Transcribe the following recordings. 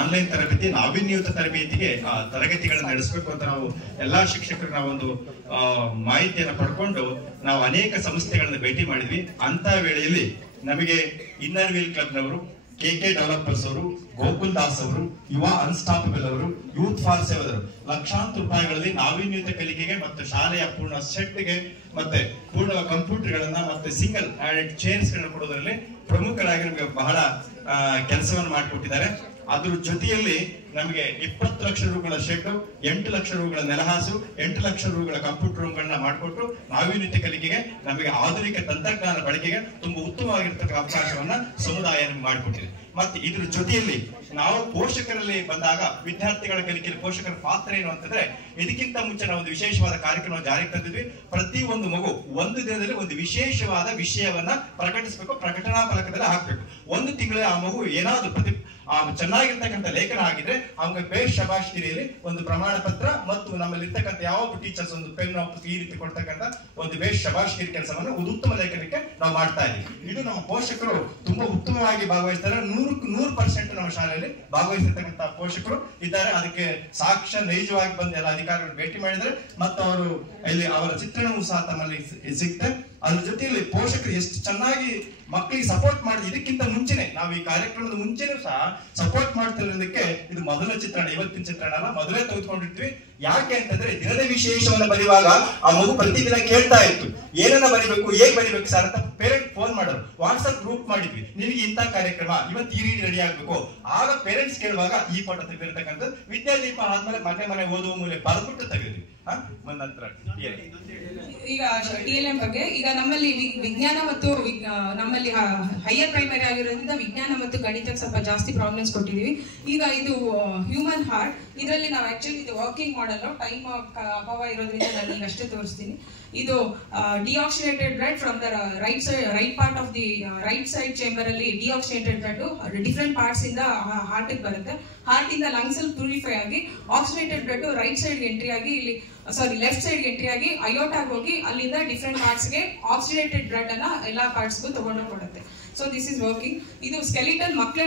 Online ತರಬೇತಿ, ನಾವೀನ್ಯಯುತ ತರಬೇತಿಗೆ ತರಗತಿಗಳನ್ನು ನಡೆಸಬೇಕು ಅಂತ ನಾವು ಎಲ್ಲಾ ಶಿಕ್ಷಕರು ನಾವೊಂದು ಮಾಹಿತಿಯನ್ನು ಪಡ್ಕೊಂಡು ನಾವು ಅನೇಕ ಸಂಸ್ಥೆಗಳನ್ನು ಭೇಟಿ ಮಾಡಿದ್ವಿ. ಅಂತ ವೇಳೆಯಲ್ಲಿ ನಮಗೆ ಇನ್ನರ್ ವೀಲ್ ಕ್ಲಬ್ನವರು, KK ಡೆವಲಪರ್ಸ್ ಅವರು, ಗೋಕುಲ್ ದಾಸ್ ಅವರು, ಯುವ ಅನ್ಸ್ಟಾಪಬಲ್ ಅವರು, ಯೂತ್ ಫಾರ್ ಸೇವದರು ಲಕ್ಷಾಂತರ ರೂಪಾಯಿಗಳಲ್ಲಿ ನಾವೀನ್ಯತೆ ಕಲಿಕೆಗೆ ಮತ್ತು ಶಾಲೆಯ ಪೂರ್ಣ ಸೆಟ್ಗೆ ಮತ್ತೆ ಪೂರ್ಣ ಕಂಪ್ಯೂಟರ್ಗಳನ್ನ ಮತ್ತೆ ಸಿಂಗಲ್ ಹ್ಯಾಂಡೆಡ್ ಚೇರ್ಸ್ ಗಳನ್ನ ಕೊಡೋದ್ರಲ್ಲಿ ಪ್ರಮುಖರಾಗಿ ನಮಗೆ ಬಹಳ ಕೆಲಸವನ್ನು ಮಾಡಿಕೊಟ್ಟಿದ್ದಾರೆ. ಅದ್ರ ಜೊತೆಯಲ್ಲಿ ನಮಗೆ 20 ಲಕ್ಷ ರೂಗಳ ಶೆಡ್, 8 ಲಕ್ಷ ರೂಗಳ ನೆಲಹಾಸು, 8 ಲಕ್ಷ ರೂಗಳ ಕಂಪ್ಯೂಟರ್ ರೂಮ್ಗಳನ್ನ ಮಾಡಿಕೊಟ್ಟು ನಾವೀನ್ಯತೆ ಕಲಿಕೆಗೆ ನಮಗೆ ಆಧುನಿಕ ತಂತ್ರಜ್ಞಾನ ಬಳಕೆಗೆ ತುಂಬಾ ಉತ್ತಮವಾಗಿರ್ತಕ್ಕಂಥ ಅವಕಾಶವನ್ನ ಸಮುದಾಯ ನಮ್ಗೆ ಮಾಡಿಕೊಟ್ಟಿದೆ. ಮತ್ತೆ ಇದ್ರ ಜೊತೆಯಲ್ಲಿ ನಾವು ಪೋಷಕರಲ್ಲಿ ಬಂದಾಗ ವಿದ್ಯಾರ್ಥಿಗಳ ಕಲಿಕೆಯಲ್ಲಿ ಪೋಷಕರ ಪಾತ್ರ ಏನು ಅಂತಂದ್ರೆ, ಇದಕ್ಕಿಂತ ಮುಂಚೆ ನಾವು ಒಂದು ವಿಶೇಷವಾದ ಕಾರ್ಯಕ್ರಮ ಜಾರಿಗೆ ತಂದಿದ್ವಿ. ಪ್ರತಿ ಒಂದು ಮಗು ಒಂದು ದಿನದಲ್ಲಿ ಒಂದು ವಿಶೇಷವಾದ ವಿಷಯವನ್ನ ಪ್ರಕಟಿಸಬೇಕು, ಪ್ರಕಟಣಾ ಫಲಕದಲ್ಲಿ ಹಾಕ್ಬೇಕು. ಒಂದು ತಿಂಗಳ ಆ ಮಗು ಏನಾದ್ರು ಚೆನ್ನಾಗಿರ್ತಕ್ಕಂಥ ಲೇಖನ ಆಗಿದ್ರೆ ಅವ್ಗೆ ಬೇಷ್ ಶಬಾಷ್ಗಿರಿಯಲ್ಲಿ ಒಂದು ಪ್ರಮಾಣ ಪತ್ರ ಮತ್ತು ನಮ್ಮಲ್ಲಿ ಇರ್ತಕ್ಕಂಥ ಯಾವ ಟೀಚರ್ಸ್ ಒಂದು ಪೆನ್ ಈ ರೀತಿ ಕೊಡ್ತಕ್ಕಂಥ ಒಂದು ಬೇಷ್ ಶಬಾಷ್ಗಿರಿ ಕೆಲಸವನ್ನು ಉತ್ತಮ ಲೇಖನಕ್ಕೆ ನಾವು ಮಾಡ್ತಾ ಇದ್ದೀವಿ. ಇದು ನಮ್ಮ ಪೋಷಕರು ತುಂಬಾ ಉತ್ತಮವಾಗಿ ಭಾಗವಹಿಸ್ತಾರೆ. 100% ನಮ್ಮ ಶಾಲೆಯಲ್ಲಿ ಭಾಗವಹಿಸಿರ್ತಕ್ಕಂಥ ಪೋಷಕರು ಇದ್ದಾರೆ. ಅದಕ್ಕೆ ಸಾಕ್ಷ್ಯ ನೈಜವಾಗಿ ಬಂದು ಎಲ್ಲ ಅಧಿಕಾರಿಗಳು ಭೇಟಿ ಮಾಡಿದ್ರೆ ಮತ್ತು ಅವರು ಇಲ್ಲಿ ಅವರ ಚಿತ್ರಣವೂ ಸಹ ತಮ್ಮಲ್ಲಿ ಸಿಗ್ತದೆ. ಅದ್ರ ಜೊತೆಯಲ್ಲಿ ಪೋಷಕರು ಎಷ್ಟು ಚೆನ್ನಾಗಿ ಮಕ್ಕಳಿಗೆ ಸಪೋರ್ಟ್ ಮಾಡಿದ್ರೆ, ಇದಕ್ಕಿಂತ ಮುಂಚೆನೆ ನಾವು ಈ ಕಾರ್ಯಕ್ರಮದ ಮುಂಚೆನೂ ಸಹ ಸಪೋರ್ಟ್ ಮಾಡ್ತಿರೋದಕ್ಕೆ ಇದು ಮೊದಲ ಚಿತ್ರಣ, ಇವತ್ತಿನ ಚಿತ್ರಣ ಅಲ್ಲ, ಮೊದಲೇ ತೆಗೆದುಕೊಂಡಿರ್ತೀವಿ. ಯಾಕೆ ಅಂತಂದ್ರೆ ದಿನದ ವಿಶೇಷವನ್ನ ಬರೆಯುವಾಗ ಆ ಮಗು ಪ್ರತಿದಿನ ಕೇಳ್ತಾ ಇತ್ತು, ಏನನ್ನ ಬರಿಬೇಕು, ಹೇಗ್ ಬರಿಬೇಕು ಸರ್ ಅಂತ ಪೇರೆಂಟ್ ಫೋನ್ ಮಾಡೋರು. ವಾಟ್ಸ್ಆಪ್ ಗ್ರೂಪ್ ಮಾಡಿದ್ವಿ, ನಿನಗೆ ಇಂಥ ಕಾರ್ಯಕ್ರಮ ಇವತ್ತು ಈ ರೀತಿ ರೆಡಿ ಆಗ್ಬೇಕು. ಆಗ ಪೇರೆಂಟ್ಸ್ ಕೇಳುವಾಗ ಈ ಫೋಟೋ ತೆಗೆದಿರ್ತಕ್ಕಂಥದ್ದು ವಿದ್ಯಾದೀಪ ಆದ್ಮೇಲೆ ಮನೆ ಓದುವ ಮೂಲೆ ಬರೆದ್ಬಿಟ್ಟು ತೆಗೆದ್ವಿ. ನಂತರ ಈಗ TLM ಬಗ್ಗೆ ಈಗ ನಮ್ಮಲ್ಲಿ ವಿಜ್ಞಾನ ಮತ್ತು ನಮ್ಮಲ್ಲಿ ಹೈಯರ್ ಪ್ರೈಮರಿ ಆಗಿರೋದ್ರಿಂದ ವಿಜ್ಞಾನ ಮತ್ತು ಗಣಿತಕ್ಕೆ ಸ್ವಲ್ಪ ಜಾಸ್ತಿ ಪ್ರಾಬ್ಲಮ್ಸ್ ಕೊಟ್ಟಿದೀವಿ. ಈಗ ಇದು ಹ್ಯೂಮನ್ ಹಾರ್ಟ್, ಇದರಲ್ಲಿ ನಾವು ಆಕ್ಚುಲಿ ಇದು ವರ್ಕಿಂಗ್ ಮಾಡಲ್, ಟೈಮ್ ಅಭಾವ ಇರೋದ್ರಿಂದ ನಾನು ಈಗ ಅಷ್ಟೇ ತೋರಿಸ್ತೀನಿ. ಇದು deoxygenated blood from the right part of the right side chamber ಅಲ್ಲಿ ಡಿಆಕ್ಸಿನೇಟೆಡ್ ಬ್ಲಡ್ ಡಿಫ್ರೆಂಟ್ ಪಾರ್ಟ್ಸ್ ಇಂದ ಹಾರ್ಟ್ ಬರುತ್ತೆ. ಹಾರ್ಟ್ ಇಂದ ಲಂಗ್ಸ್ ಅಲ್ಲಿ ಪ್ಯೂರಿಫೈ ಆಗಿ oxygenated blood right side entry ಆಗಿ ಇಲ್ಲಿ ಲೆಫ್ಟ್ ಸೈಡ್ ಎಂಟ್ರಿ ಆಗಿ ಅಯೋಟಾಗಿ ಹೋಗಿ ಅಲ್ಲಿಂದ ಡಿಫ್ರೆಂಟ್ ಪಾರ್ಟ್ಸ್ ಗೆ ಆಕ್ಸಿಡೇಟೆಡ್ ಬ್ಲಡ್ ಅನ್ನ ಎಲ್ಲಾ ಪಾರ್ಟ್ಸ್ಗೂ ತಗೊಂಡು ಕೊಡುತ್ತೆ. So this is working. ಇದು ಸ್ಕೆಲಿಟನ್ ಮಕ್ಕಳೇ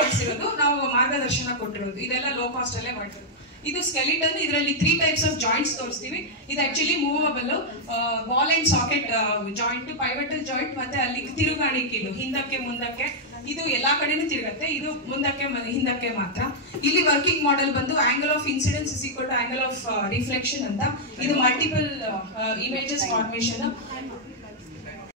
ಮಾಡಿಸಿರೋದು, ನಾವು ಮಾರ್ಗದರ್ಶನ ಕೊಟ್ಟಿರೋದು, ಇದೆಲ್ಲ ಲೋ ಕಾಸ್ಟ್ ಅಲ್ಲೇ ಮಾಡಿರೋದು. ಇದು ಸ್ಕೆಲಿಟನ್, ಇದರಲ್ಲಿ 3 ಟೈಪ್ಸ್ ಆಫ್ ಜಾಯಿಂಟ್ಸ್ ತೋರಿಸ್ತೀವಿ. ಇದು actually movable ball and socket joint, pivotal joint, ಮತ್ತೆ ಅಲ್ಲಿ ತಿರುಗಾಣಿ ಕೀಲು ಹಿಂದಕ್ಕೆ ಮುಂದಕ್ಕೆ, ಇದು ಎಲ್ಲಾ ಕಡೆನೂ ತಿರುಗತ್ತೆ. ಇದು ಮುಂದಕ್ಕೆ ಹಿಂದಕ್ಕೆ ಮಾತ್ರ. ಇಲ್ಲಿ ವರ್ಕಿಂಗ್ ಮಾಡೆಲ್ ಬಂದು angle of incidence = angle of reflection ಅಂತ. ಇದು ಮಲ್ಟಿಪಲ್ ಇಮೇಜಸ್ ಫಾರ್ಮೇಶನ್.